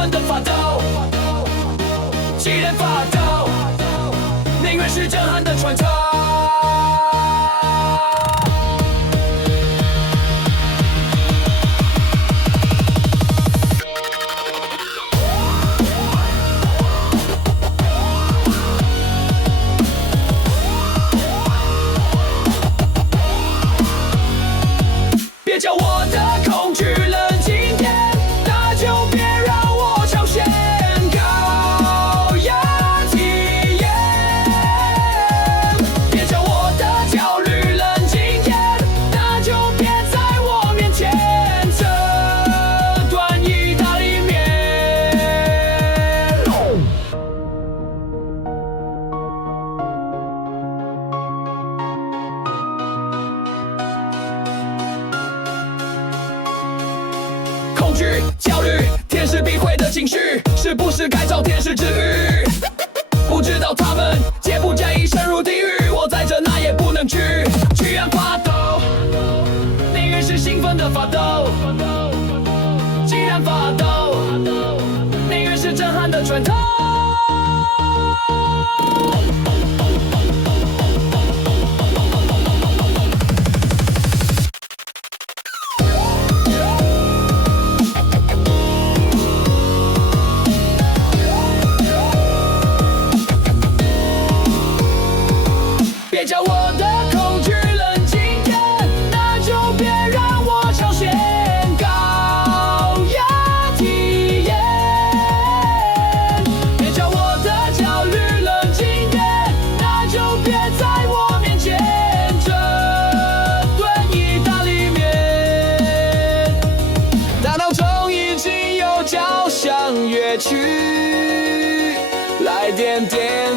奋的发抖。既然发抖，宁愿是震撼的穿透。别叫我的恐惧冷静点，那就别让我朝鲜高压体验。别叫我的焦虑冷静点，那就别在我面前这段意大利面。恐惧、焦虑，天使必会的情绪，是不是该找天使治愈？不知道他们介不介意深入地狱，我在这哪也不能去。居然发抖，宁愿是兴奋的发抖。既然发抖，宁愿是震撼的穿透。别叫我的恐惧冷静点，那就别让我朝鲜高压体验。别叫我的焦虑冷静点，那就别在我面前这顿意大利面。大脑中已经有交响乐曲，来点点。